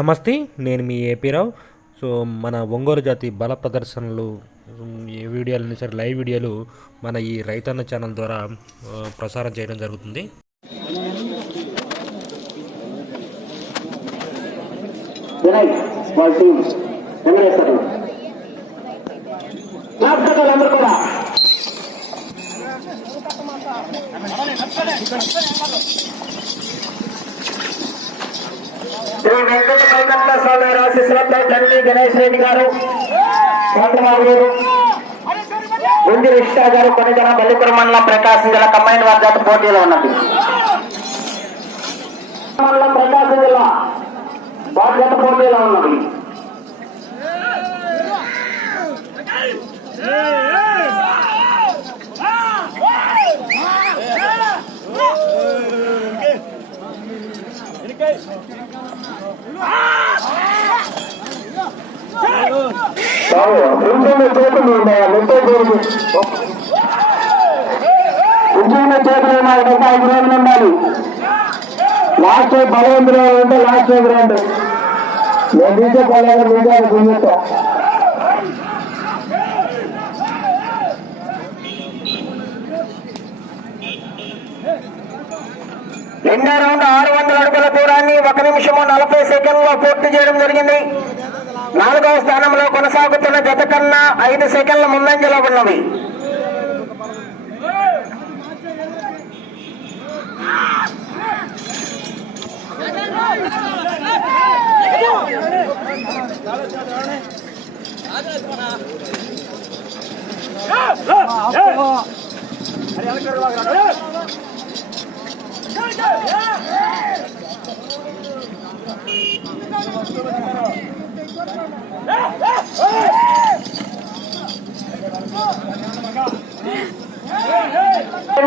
నమస్తే, నేను మీ ఏపీరావు. సో మన ఒంగోలు జాతి బల ప్రదర్శనలు ఈ వీడియోలని సరే లైవ్ వీడియోలు మన ఈ రైతన్న ఛానల్ ద్వారా ప్రసారం చేయడం జరుగుతుంది. శ్రీ వెంకట వైకుంఠ స్వామి ఆశీస్సులతో చండి గణేష్ రెడ్డి గారు, సోంటమాగులూరు గుండి రిషా గారు, కొనిదల బల్లిపురం మండలం ప్రకాశం జిల్లా కంబైన్ వారి జత పోటీలో ఉన్నది. మండలం ప్రకాశం జిల్లా వారి జత పోటీలో ఉన్నది. చేతులు చేతులు 5 రోజులు ఉండాలి. లాస్ట్ బలవంతులు ఉంటే లాస్ట్ రండి. నేను తీసే పల్లెగా మీడియా గుంజుతా. రెండో రౌండ్ 600 అడుగుల దూరాన్ని 1 నిమిషము 40 సెకండ్లో పూర్తి చేయడం జరిగింది. 4వ స్థానంలో కొనసాగుతున్న జత కన్నా 5 సెకండ్ల ముందంజలో ఉన్నవి.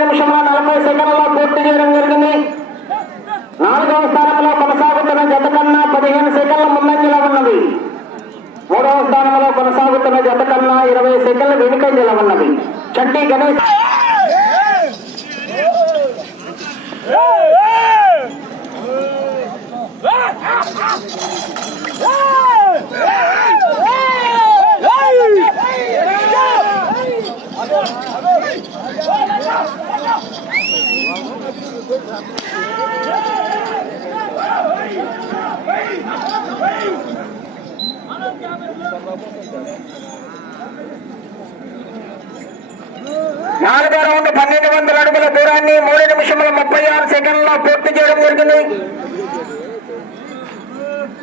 నిమిషంలో 40 సెకండ్లలో పూర్తి చేయడం జరిగింది. 4వ స్థానంలో కొనసాగుతున్న జత కన్నా 15 సెకండ్ల ముందంజలో ఉన్నది. 3వ స్థానంలో కొనసాగుతున్న జత కన్నా 20 సెకండ్ల వెనుకంజలో ఉన్నది. చండి గణేష్ నాలుగో రౌండ్ 1200 అడుగుల దూరాన్ని 3 నిమిషముల 36 సెకండ్లలో పూర్తి చేయడం జరిగింది.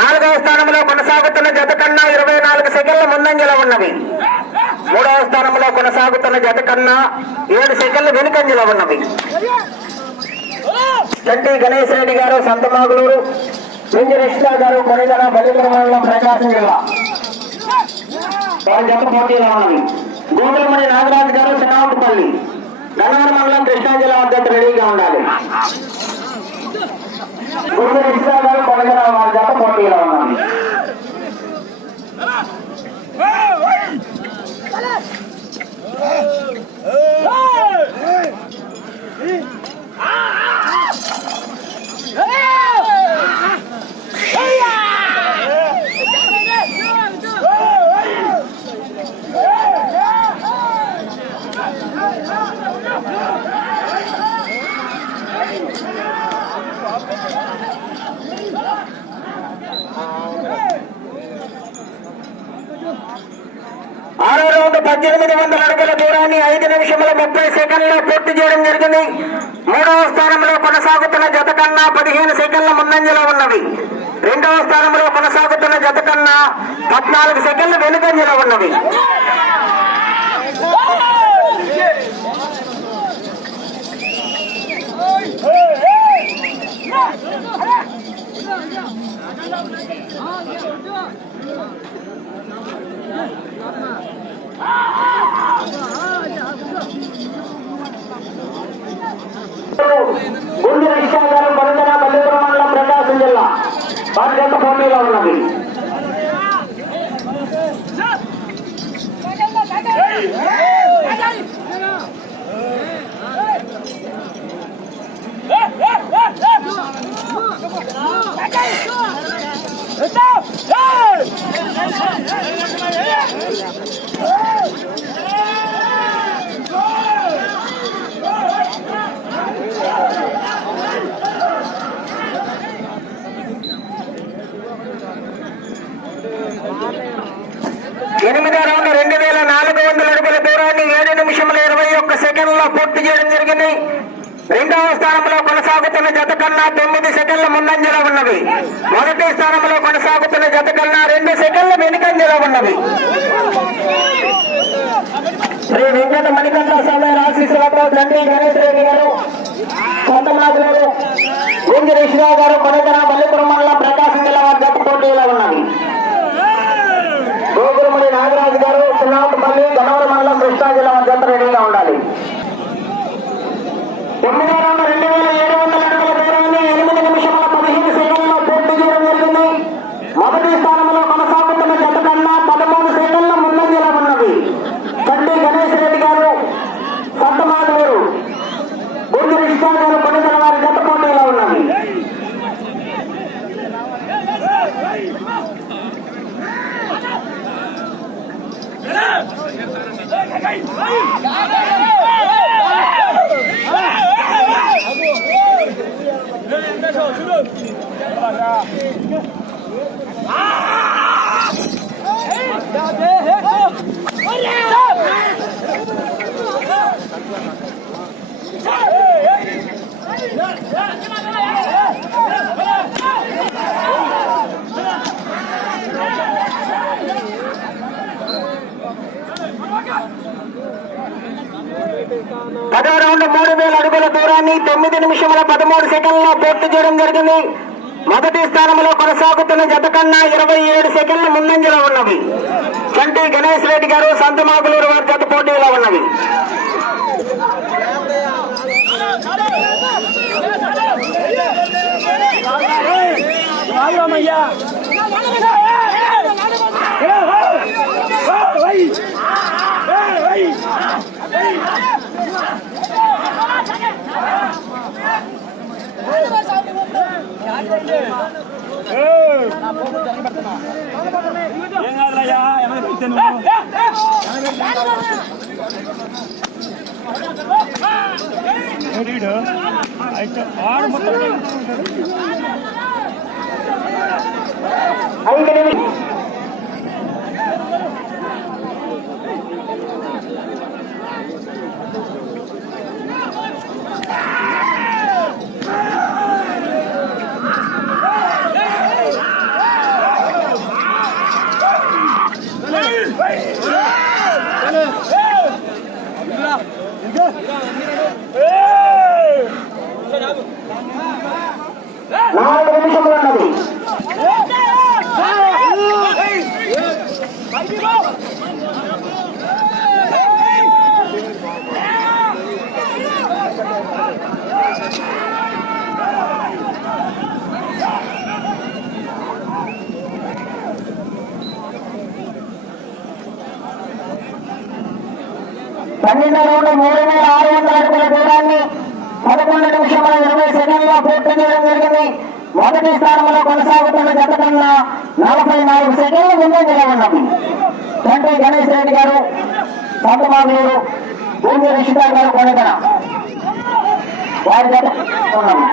4వ స్థానంలో కొనసాగుతున్న జత కన్నా 24 సెకండ్ల ముందంజలో ఉన్నవి. 3వ స్థానంలో కొనసాగుతున్న జత కన్నా 7 సెకండ్ల వెనుకంజలో ఉన్నవి. చంటి గణేష్ రెడ్డి గారు, సంతమాగులూరు గుండి రిషా గారు, కొనిదల బల్లిపురం మండలం ప్రకాశం జిల్లా వారి జత పోటీలో ఉన్నవి. గోగులమణి నాగరాజు గారు, శనావటిపల్లి గన్నవరం మండలం కృష్ణా జిల్లా వద్ద రెడీగా ఉండాలి. గుండి రిషా గారు, కొనిదల వారి జత పోటీలో ఉన్నవి. ఆరో రౌండ్ 1800 అడుగుల దూరాన్ని 5 నిమిషముల 30 సెకండ్లో పూర్తి చేయడం జరిగింది. 3వ స్థానంలో కొనసాగుతున్న జత కన్నా 15 సెకండ్ల ముందంజలో ఉన్నవి. 2వ స్థానంలో కొనసాగుతున్న జత కన్నా 14 సెకండ్ల వెనుకంజలో ఉన్నవి. గుండి రిషా గారు, కొనిదల బల్లిపురం మండలం ప్రకాశం జిల్లా వారి జత పోటీలో ఉన్నది. 8వ రౌండ్ 2400 అడుగుల దూరాన్ని 7 నిమిషముల 21 సెకండ్లలో పూర్తి చేయడం జరిగింది. 2వ స్థానంలో కొనసాగుతున్న జత కన్నా 9 సెకండ్ల ముందంజలో ఉన్నవి. 1వ స్థానంలో కొనసాగుతున్న జత కన్నా 2 సెకండ్ల వెనుకంజలో ఉన్నవి. శ్రీ వెంకట మణికంఠ స్వామి ఆశీస్సులతో తండ్రి గణేష్ రెడ్డి గారు, సొంతనాథ్ గారు, గుంజి రిషిరావు గారు, కొనగన మల్లిపురం మండలం ప్రకాశం జిల్లా వారి జత పోటీలో ఉన్నవి. గోగురమణి నాగరాజు గారు, చిన్నపల్లి, గన్నవరం మండలం కృష్ణా జిల్లా వారి జత రెడీగా ఉండాలి. 9వ రౌండ్ 2700 అడుగుల దూరాన్ని 8 నిమిషముల 15 సెకండ్లలో పూర్తి చేయడం జరిగింది. 1వ స్థానంలో కొనసాగుతున్న జత కన్నా 13 సెకండ్ల ముందంజలో ఉన్నవి. చండి గణేష్ రెడ్డి గారు, సత్తమాధు గారు, గుంజి రిషిరావు గారు, కొనగన వారి జత పోటీలో ఉన్నవి. పదో రౌండ్ 3000 అడుగుల దూరాన్ని 9 నిమిషముల 13 సెకండ్లలో పూర్తి చేయడం జరిగింది. 1వ స్థానంలో కొనసాగుతున్న జత కన్నా 27 సెకండ్ల ముందంజలో ఉన్నవి. చంటి గణేష్ రెడ్డి గారు, సంతమాగులూరు వారి జత పోటీలో ఉన్నవి. పన్నెండవ రౌండ్ 3600 అడుగుల దూరాన్ని 11 నిమిషముల 20 సెకండ్లలో పూర్తి చేయడం జరిగింది. 1వ స్థానంలో కొనసాగుతున్న జత కన్నా 44 సెకండ్ల ముందంజలో ఉన్నవి. చంటి గణేష్ రెడ్డి గారు, సంతమాగులూరు, గుంజి రిషిరావు గారు, కొనగన వారి జత ఉన్నవి.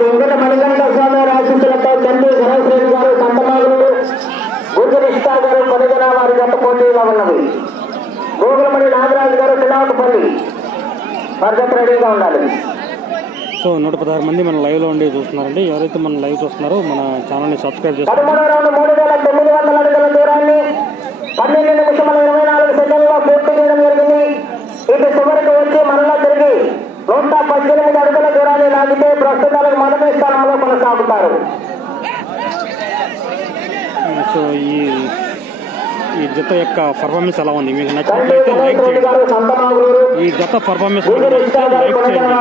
వెంకట మణికంఠ స్వామి ఆశీస్సులతో చండి గణేష్ రెడ్డి గారు, సంతమాగులూరు, గుంజి రిషిరావు గారు, కొనగన వారి జత పోటీలో ఉన్నవి. గోగులమణి నాగరాజు గారు, చిన్నపల్లి వారి జత రెడీగా ఉండాలి. సో 116 మంది మన లైవ్లో ఉండి చూస్తున్నారండి. ఎవరైతే మన లైవ్ చూస్తున్నారో మన ఛానల్ని సబ్స్క్రైబ్ చేసుకోండి. 13వ రౌండ్ 3900 అడుగుల దూరాన్ని 12 నిమిషముల 24 సెకండ్లలో పూర్తి చేయడం జరిగింది. ఇటు చివరికి వచ్చి మరలా తిరిగి 118 అడుగుల దూరాన్ని లాగితే ప్రస్తుతానికి 1వ స్థానంలో కొనసాగుతారు. సో ఈ జత యొక్క పర్ఫార్మెన్స్ ఎలా ఉంది, మీకు నచ్చినట్లయితే లైక్ చేయండి. ఈ జత పర్ఫార్మెన్స్ లైక్ చేయండి.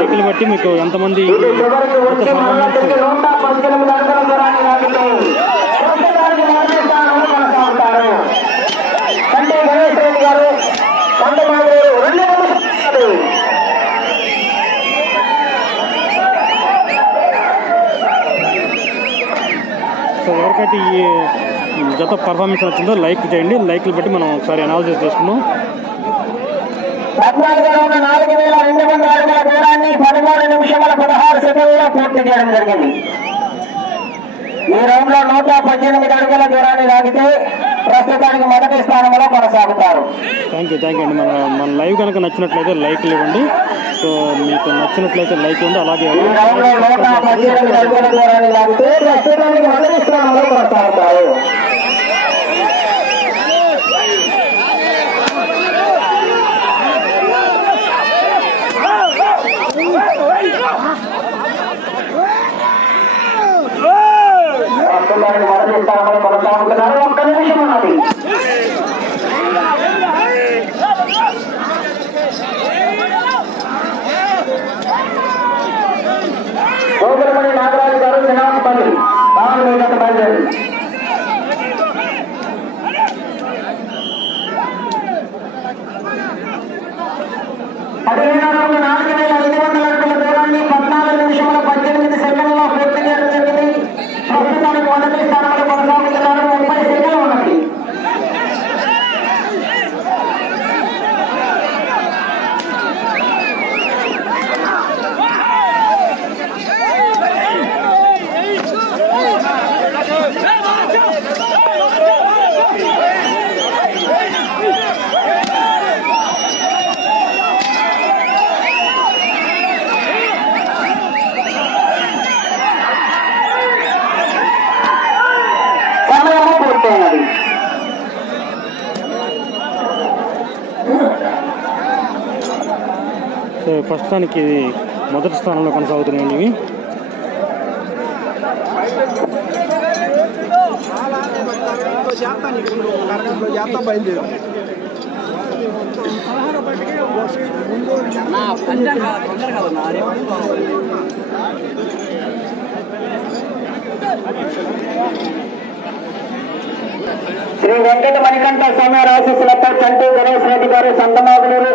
లైక్లు బట్టి మీకు ఎంతమంది గణేష్ రెడ్డి గారు, ఎవరికైతే ఈ జత పర్ఫార్మెన్స్ వచ్చిందో లైక్ చేయండి. లైక్లు బట్టి మనం ఒకసారి అనాలిసిస్ చేసుకున్నాం. 14,200 అడుగుల దూరాన్ని 13 నిమిషముల 16 సెకండ్లలో పూర్తి చేయడం జరిగింది. ఈ రౌండ్ లో 118 అడుగుల దూరాన్ని లాగితే ప్రస్తుతానికి మొదటి స్థానంలో కొనసాగుతారు. థ్యాంక్ యూ అండి. మన లైవ్ కనుక నచ్చినట్లయితే లైక్లు ఇవ్వండి. సో మీకు నచ్చినట్లయితే లైక్ ఇవ్వండి. అలాగే ఈ రౌండ్ లో 118 అడుగుల దూరాన్ని లాగితే ప్రస్తుతానికి మొదటి స్థానంలో కొనసాగుతారు. ప్రస్తుతానికి మొదటి స్థానంలో కొనసాగుతున్నారు. ఒక్క నిమిషం ఉన్నది. గోగులమణి నాగరాజు గారు చిన్నపల్లి బాగా గత బయలుదేరి 4,500 అడుగుల దూరాన్ని 14 నిమిషముల 18 సెకండ్లలో పూర్తి చేయడం జరిగింది. ప్రస్తుతానికి మొదటి స్థానంలో కొనసాగుతున్నారు. 30 సెకండ్లు ఉన్నది. సమయము పూర్తయినది. సో ప్రస్తుతానికి ఇది మొదటి స్థానంలో కొనసాగుతున్నాయండి ఇవి. శ్రీ వెంకట మణికంఠ స్వామి ఆశీస్సులతో చంటి గణేష్ రెడ్డి గారు, సంతమాగునూరు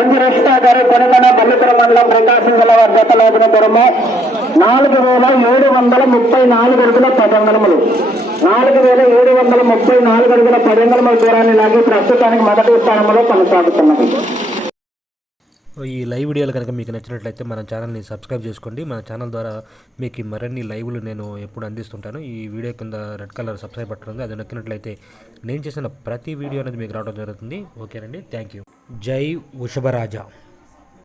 ఎంజి రిషితా గారు, కొనితన బల్లిపురం మండలం ప్రకాశం జిల్లా వారి జతలాగిన దూరము 4,734 అడుగుల 10 అంగుళములు. 4,734 అడుగుల 10 అంగుళముల దూరాన్ని లాగి ప్రస్తుతానికి మొదటి స్థానంలో కొనసాగుతున్నది. ఈ లైవ్ వీడియోలు కనుక మీకు నచ్చినట్లయితే మన ఛానల్ని సబ్స్క్రైబ్ చేసుకోండి. మన ఛానల్ ద్వారా మీకు మరిన్ని లైవ్లు నేను ఎప్పుడు అందిస్తుంటాను. ఈ వీడియో కింద రెడ్ కలర్ సబ్స్క్రైబ్ బటన్ ఉంది, అది నొక్కినట్లయితే నేను చేసిన ప్రతి వీడియో అనేది మీకు రావడం జరుగుతుంది. ఓకేనండి, థ్యాంక్ యూ. జై వృషభరాజ.